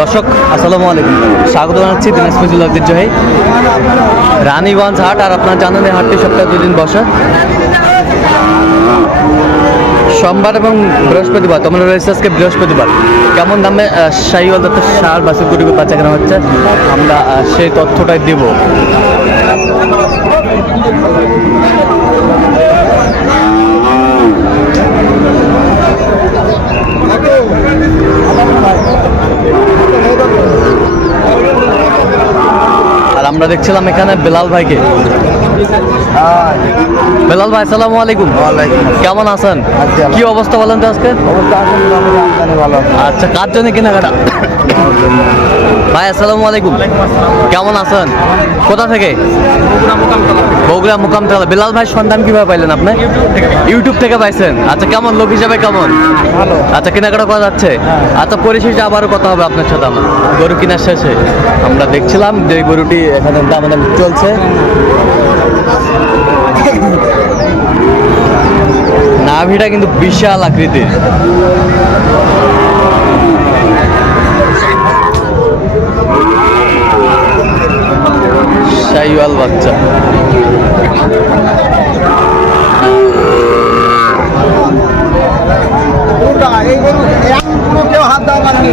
দর্শক, আসসালামু আলাইকুম। স্বাগত জানাচ্ছি দিনাজপুর জেলা ঐতিহ্যবাহী রানীগঞ্জ হাট, আর আপনার জানেন এই হাটটি সপ্তাহে দুদিন বসে। সোমবার এবং বৃহস্পতিবার, তোমরা রয়েছে আজকে বৃহস্পতিবার। কেমন দামে শাহী দত্ত সার বাসের গুটি বাচ্চা কেনা হচ্ছে? আমরা সেই তথ্যটাই দেব। আমরা দেখছিলাম এখানে বেলাল ভাইকে। বেলাল ভাই আসসালামু আলাইকুম। কেমন আছেন? কি অবস্থা বলেন তো আজকে? আচ্ছা কার জন্য কেনাকাটা? ভাই আসসালামু আলাইকুম। কেমন আছেন? কোথা থেকে? বগুড়া মুকামতলা বিলাল ভাই সন্ধান কীভাবে পাইলেন আপনি? ইউটিউব থেকে পাইছেন। আচ্ছা কেমন? লোক হিসাবে কেমন? আচ্ছা কেনাকাটা করা যাচ্ছে? আচ্ছা পরিশেষে আবারও কথা হবে আপনার সাথে আমার। গরু কেনার শেষে। আমরা দেখছিলাম যে গরুটি এখানে দামাদাম চলছে। নাভিটা কিন্তু বিশাল আকৃতির। শাইওয়াল বাচ্চা। কেউ হাত দেওয়া পারেনি।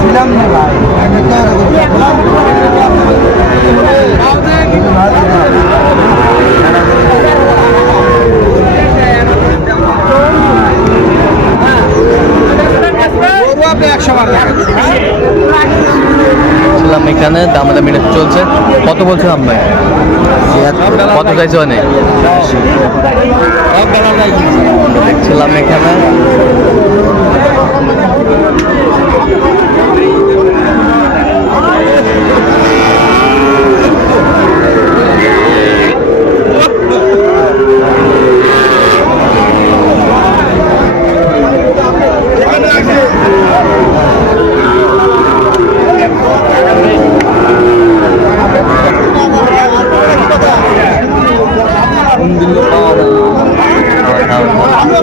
ছিলাম না ভাই গরু আপনি একশো বার ছিলাম এখানে দামাদামিটা চলছে। কত বলছিলাম ভাই? কত চাইছে অনেক দেখছিলাম এখানে আমরা শরৎ করছি আমরা বড় শরৎ না আর আপনি প্রধান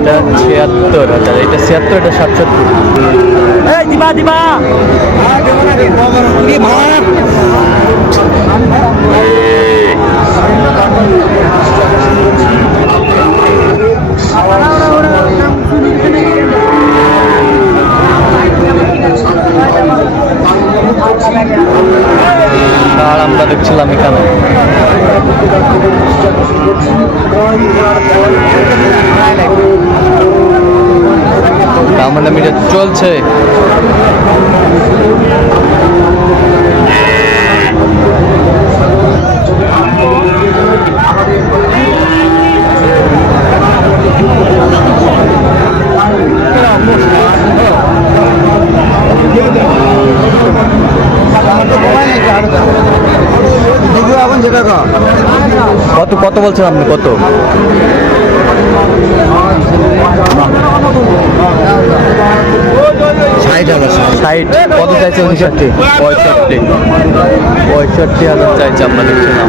এটা ছিয়াত্তর হাজার এটা ছিয়াত্তর এটা সাতষট্টি। এই দিবা দিবা। দামাদামিটা চলছে। এখন যেটা কত কত বলছেন আপনি? কত? ষাট কত চাইছে উনষট্টি? পঁয়ষট্টি। পঁয়ষট্টি হাজার চাইছে আমরা দেখছিলাম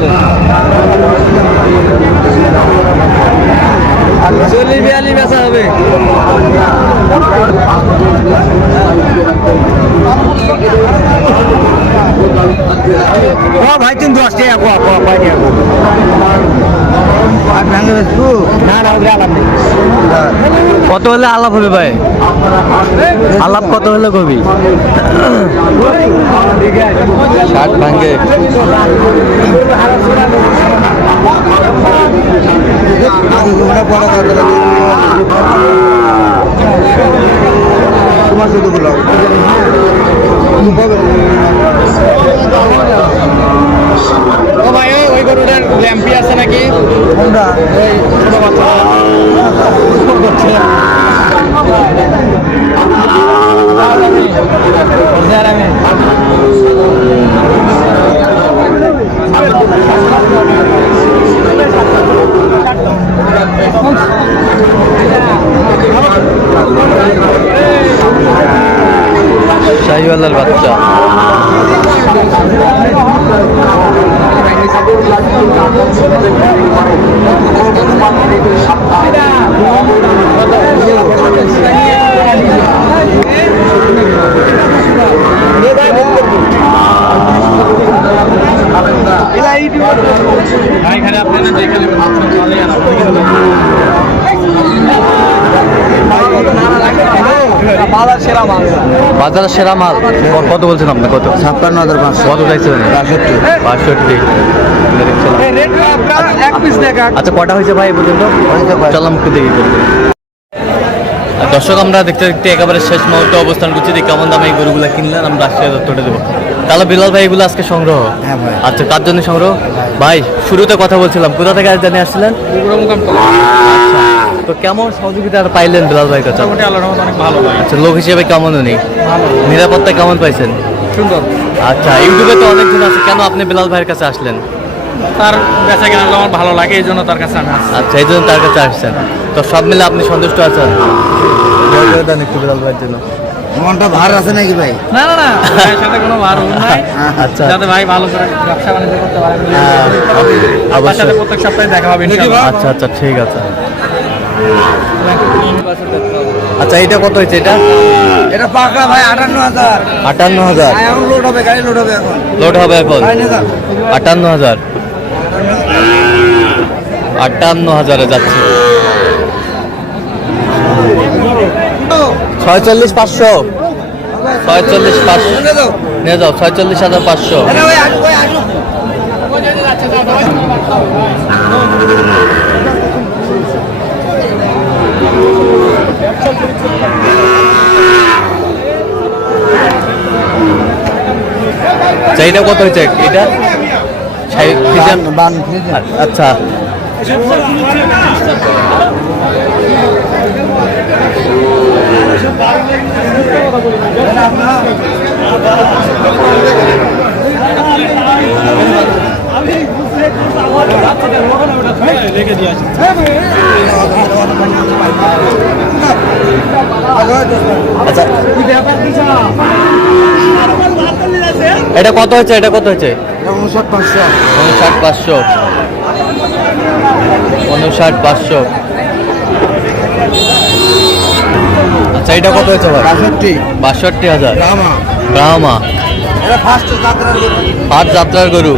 で。না না ওগুলো নেই কত হলে আলাপ হবে ভাই? আলাপ কত হলে কবি? ষাট ভাঙ্গে। তোমার শুধু ও ভাই ওই গরুটার ল্যাম্পি আছে নাকি? আমরা ওই ছোট বাচ্চা। শাহিওয়ালার বাচ্চা। এখানে আপনারা দেখে নেবেন ভালোই আছে বাজারের সেরা মাল। কত বলছেন আপনি? কত? ছাপ্পান্ন হাজার পাঁচশো। কত চাইছেন? বাষট্টি। বাষট্টি। দেখছিলাম। এক পিস দেখা। আচ্ছা কটা হয়েছে ভাই পর্যন্ত। চলাম একটু। দেখি দর্শক আমরা দেখতে দেখতে একেবারে শেষ মুহূর্তে অবস্থান করছি। যে কেমন দামে এই গরুগুলো কিনলেন আমরা রাষ্ট্রীয় দত্তটা দেবো। তাহলে বিলাল ভাই এগুলো আজকে সংগ্রহ? হ্যাঁ আচ্ছা তার জন্য সংগ্রহ? ভাই। শুরুতে কথা বলছিলাম। কোথা থেকে আজ জানিয়ে আসছিলেন? তো কেমন সহযোগিতা পাইলেন বিলাল ভাইয়ের কাছে? মোটামুটি আল্লাহর রহমতে অনেক ভালো ভাই আচ্ছা লোক হিসেবে কেমন উনি? নিরাপত্তা কেমন পাইছেন? সুন্দর। আচ্ছা ইউটিউবে তো অনেকজন আছে কেন আপনি বিলাল ভাইয়ের কাছে আসলেন? তার বেচা কেনা আমার ভালো লাগে এই জন্য তার কাছে আমি আসছি। আচ্ছা এই জন্য তার কাছে আসছেন। তো সব মিলে আপনি সন্তুষ্ট আছেন? দয়া করে দেন একটু বিলাল ভাইয়ের জন্য। মনটা ভার আছে নাকি ভাই? না না না ভাইয়ের সাথে কোনো বার নাই। আচ্ছা। যাতে ভাই ভালো করে ব্যবসা বাণিজ্য করতে পারে। হ্যাঁ, আপনার সাথে প্রত্যেক সপ্তাহে দেখা হবে ইনশাআল্লাহ। আচ্ছা আচ্ছা ঠিক আছে। আচ্ছা এটা কত হয়েছে এটা? এটা পাকা ভাই আটান্ন হাজার। আটান্ন হাজার। এখন লোড হবে গাড়ি লোড হবে এখন। লোড হবে এখন। আটান্ন হাজার। আটান্ন হাজারে যাচ্ছে। ছয়চল্লিশ পাঁচশো। ছয়চল্লিশ পাঁচশো। নিয়ে যাও। ছয়চল্লিশ হাজার পাঁচশো। আসুক। আচ্ছা এটা কত হয়েছে? এটা? আচ্ছা। আচ্ছা এটা কত হয়েছে এটা কত এটা উনষাট পাঁচশো। উনষাট পাঁচশো। উনষাট পাঁচশো আচ্ছা এটা কত হয়েছে ভাই? বাষট্টি। বাষট্টি হাজার। রামা ব্রাহ্মা। ফার্স্ট যাত্রার গরু।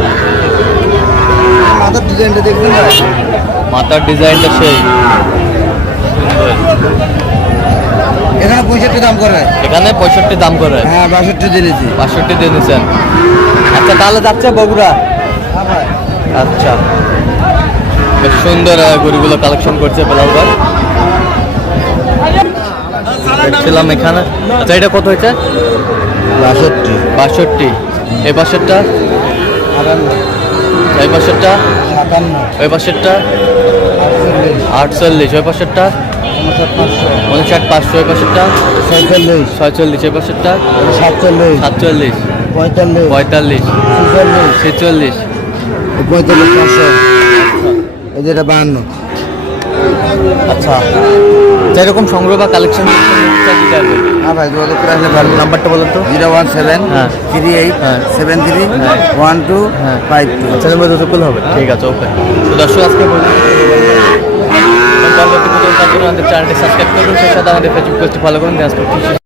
মাথার ডিজাইনটা দেখবেন মাথার ডিজাইনটা সেই। এখানে পঁয়ষট্টি দাম করে। এখানে পঁয়ষট্টি দাম করে। হ্যাঁ বাষট্টি দিয়েছি। বাষট্টি দিয়ে নিচ্ছেন আচ্ছা তাহলে যাচ্ছে বগুড়া? হ্যাঁ আচ্ছা। বেশ সুন্দর গরুগুলো কালেকশন করছে বেলাল ভাই দেখছিলাম এখানে। আচ্ছা এটা কত হয়েছে? বাষট্টি। বাষট্টি। এই আটান্ন এই পাশেরটা? সাতান্ন। ওই পাশেরটা? আটচল্লিশ। ওই পাশেরটা? উনষাট পাঁচশো। ওই পাশেরটা ছয়চল্লিশ। ছয়চল্লিশ। পাশেরটা সাতচল্লিশ। সাতচল্লিশ। পঁয়তাল্লিশ। পঁয়তাল্লিশ। ছেচল্লিশ। ছেচল্লিশ। পঁয়তাল্লিশ পাঁচশো। এই যেটা বাহান্ন। আচ্ছা। যেরকম সংগ্রহ বা কালেকশন হ্যাঁ ভাই যোগাযোগ করে আসলে ভালো। নাম্বারটা বলুন তো। জিরো ওয়ান সেভেন হ্যাঁ। থ্রি এইট হ্যাঁ। সেভেন থ্রি হ্যাঁ। One two. Five two. আচ্ছা নম্বর যতক্ষণ হবে। ঠিক আছে ওকে। তো দর্শক আজকে পরবর্তী পর্যন্ত আপনারা আমাদের চ্যানেলটি সাবস্ক্রাইব করুন সেই সাথে আমাদের ফেসবুক পেজটি ফলো করুন